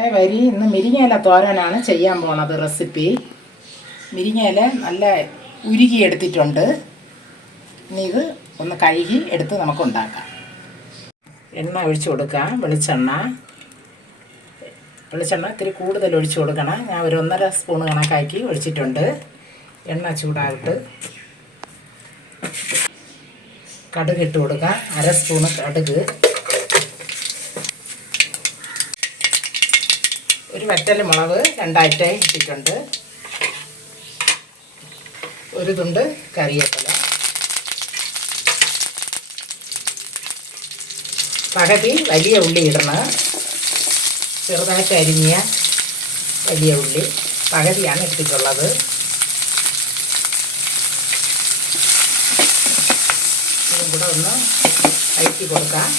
മക്കളെ വരി ഇന്ന് മുരിങ്ങയില തോരനാണ് ചെയ്യാൻ പോണത് റെസിപ്പി. മുരിങ്ങയില നല്ല ഉരുകി എടുത്തിട്ടുണ്ട്. ഇനി ഇത് ഒന്ന് കഴുകി എടുത്ത് നമുക്ക് ഉണ്ടാക്കാം. എണ്ണ ഒഴിച്ചു കൊടുക്കാം. വെളിച്ചെണ്ണ ഇത്തിരി കൂടുതൽ ഒഴിച്ചു കൊടുക്കണം. ഞാൻ ഒരു 1.5 സ്പൂൺ കണക്കാക്കി ഒഴിച്ചിട്ടുണ്ട്. എണ്ണ ചൂടായിട്ട് കടുക് ഇട്ട് കൊടുക്കാം. 1/2 സ്പൂൺ കടുക്, ഒരു വറ്റൽ മുളക് 2 ഇട്ടിട്ടുണ്ട്, ഒരു തുണ്ട് കറിവേപ്പില, പകുതി വലിയ ഉള്ളി ഇടണം. ചെറുതായിട്ട് അരിഞ്ഞ വലിയ ഉള്ളി പകുതിയാണ് ഇട്ടിട്ടുള്ളത്. ഇതും കൂടെ ഒന്ന് വഴറ്റി കൊടുക്കാം.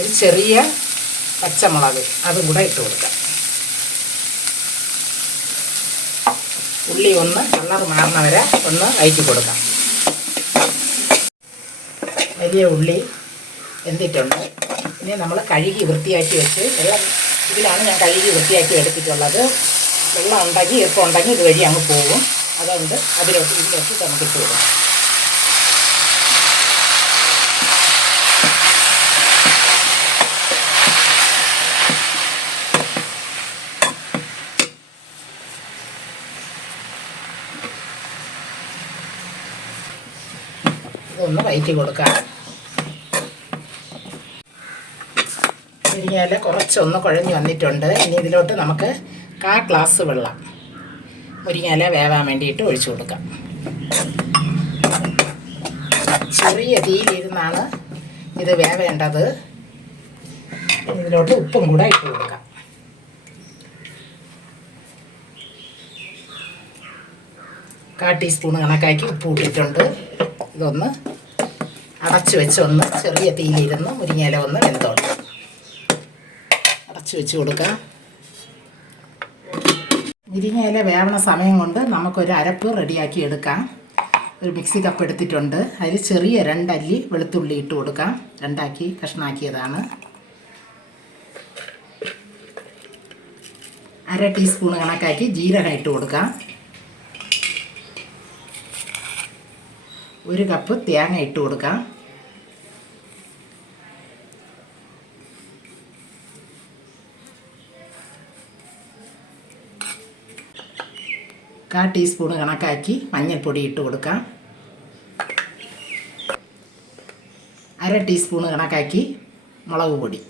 ഒരു ചെറിയ പച്ചമുളക് അതും കൂടെ ഇട്ട് കൊടുക്കാം. ഉള്ളി ഒന്ന് കളർ മാറുന്ന വരെ ഒന്ന് വഴറ്റി കൊടുക്കാം. വലിയ ഉള്ളി വെന്തിട്ടുണ്ട്. ഇനി നമ്മൾ കഴുകി വൃത്തിയാക്കി വെച്ച് ഇതിലാണ് ഞാൻ കഴുകി വൃത്തിയാക്കി എടുത്തിട്ടുള്ളത്. വെള്ളം ഉണ്ടെങ്കിൽ ഈർപ്പം ഉണ്ടെങ്കിൽ ഇതുവഴി അങ്ങ് പോകും. അതുകൊണ്ട് ഇതിലേക്ക് നമുക്ക് ഇട്ട് കൊടുക്കാം. ഇതൊന്ന് വഴറ്റി കൊടുക്കാം. മുരിങ്ങയില കുറച്ചൊന്ന് കുഴഞ്ഞ് വന്നിട്ടുണ്ട്. ഇനി ഇതിലോട്ട് നമുക്ക് 1/4 ഗ്ലാസ് വെള്ളം മുരിങ്ങയില വേവാൻ വേണ്ടിയിട്ട് ഒഴിച്ചു കൊടുക്കാം. ചെറിയ തീയിലിരുന്നാണ് ഇത് വേവേണ്ടത്. ഇതിലോട്ട് ഉപ്പും കൂടെ ഇട്ട് കൊടുക്കാം. കാൽ ടീസ്പൂൺ കണക്കാക്കി ഉപ്പ് ഇട്ടിട്ടുണ്ട്. ഇതൊന്ന് അടച്ച് വെച്ച് ഒന്ന് ചെറിയ തീയിലിരുന്ന് മുരിങ്ങയില ഒന്ന് വെന്തോളും. അടച്ച് വെച്ച് കൊടുക്കാം. മുരിങ്ങയില വേവണ സമയം കൊണ്ട് നമുക്കൊരു അരപ്പ് റെഡിയാക്കി എടുക്കാം. ഒരു മിക്സി കപ്പ് എടുത്തിട്ടുണ്ട്. അതിൽ ചെറിയ 2 അല്ലി വെളുത്തുള്ളി ഇട്ട് കൊടുക്കാം. 2 കഷ്ണാക്കിയതാണ്. 1/2 ടീസ്പൂൺ കണക്കാക്കി ജീരകം ഇട്ട് കൊടുക്കാം. 1 കപ്പ് തേങ്ങ ഇട്ട് കൊടുക്കാം. കാൽ ടീസ്പൂൺ കണക്കാക്കി മഞ്ഞൾപ്പൊടി ഇട്ട് കൊടുക്കാം. 1/2 ടീസ്പൂൺ കണക്കാക്കി മുളക് പൊടി.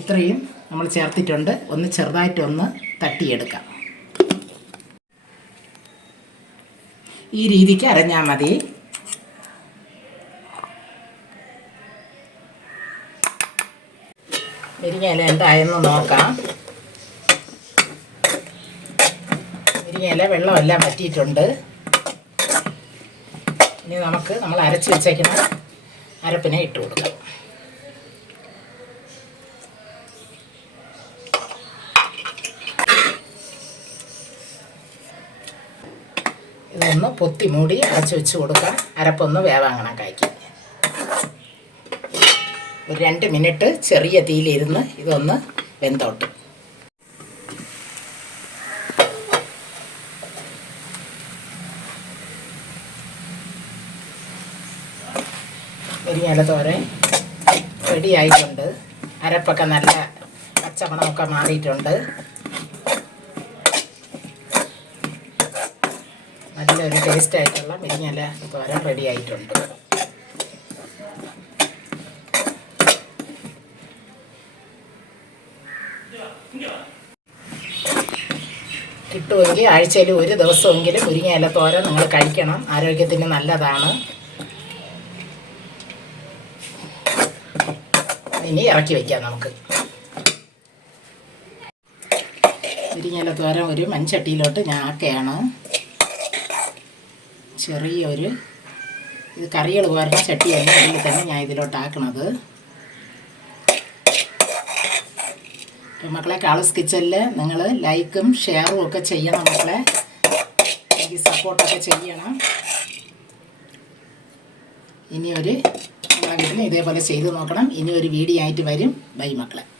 ഇത്രയും നമ്മൾ ചേർത്തിട്ടുണ്ട്. ഒന്ന് ചെറുതായിട്ടൊന്ന് തട്ടിയെടുക്കാം. ഈ രീതിക്ക് അരഞ്ഞാൽ മതി. മുരിങ്ങയില എന്തായെന്ന് നോക്കാം. മുരിങ്ങയില വെള്ളമെല്ലാം വറ്റിയിട്ടുണ്ട്. ഇനി നമ്മൾ അരച്ച് വെച്ചേക്കുന്ന അരപ്പിനെ ഇട്ട് കൊടുക്കാം. ഇതൊന്ന് പൊത്തി മൂടി അടച്ച് വെച്ച് കൊടുക്കാം. അരപ്പൊന്ന് വേവാൻ കണക്കാക്കി ഒരു 2 മിനിറ്റ് ചെറിയ തീയിലിരുന്ന് ഇതൊന്ന് വെന്തോട്ട്. മുരിങ്ങയില തോരൻ റെഡി ആയിട്ടുണ്ട്. അരപ്പൊക്കെ നല്ല പച്ചമണമൊക്കെ മാറിയിട്ടുണ്ട്. നല്ലൊരു ടേസ്റ്റ് ആയിട്ടുള്ള മുരിങ്ങയില തോരൻ റെഡി ആയിട്ടുണ്ട്. കിട്ടുമെങ്കിൽ ആഴ്ചയിൽ 1 ദിവസമെങ്കിലും മുരിങ്ങയില തോരൻ നിങ്ങൾ കഴിക്കണം. ആരോഗ്യത്തിന് നല്ലതാണ്. ഇനി ഇറക്കി വയ്ക്കാം നമുക്ക്. മുരിങ്ങയില തോരൻ ഒരു മൺചട്ടിയിലോട്ട് ഞാൻ ആക്കുകയാണ്. ചെറിയൊരു ഇത് കറികൾ പോരുന്ന ചട്ടിയാണ്. അതിൽ തന്നെ ഞാൻ ഇതിലോട്ട് ആക്കണത്. മക്കളെ, കാളൂസ് കിച്ചണിൽ നിങ്ങൾ ലൈക്കും ഷെയറും ഒക്കെ ചെയ്യണം. മക്കളെ, എനിക്ക് സപ്പോർട്ടൊക്കെ ചെയ്യണം. നിങ്ങളെ വീട്ടിൽ ഇതേപോലെ ചെയ്ത് നോക്കണം. ഇനി ഒരു വീഡിയോ ആയിട്ട് വരും. ബൈ മക്കളെ.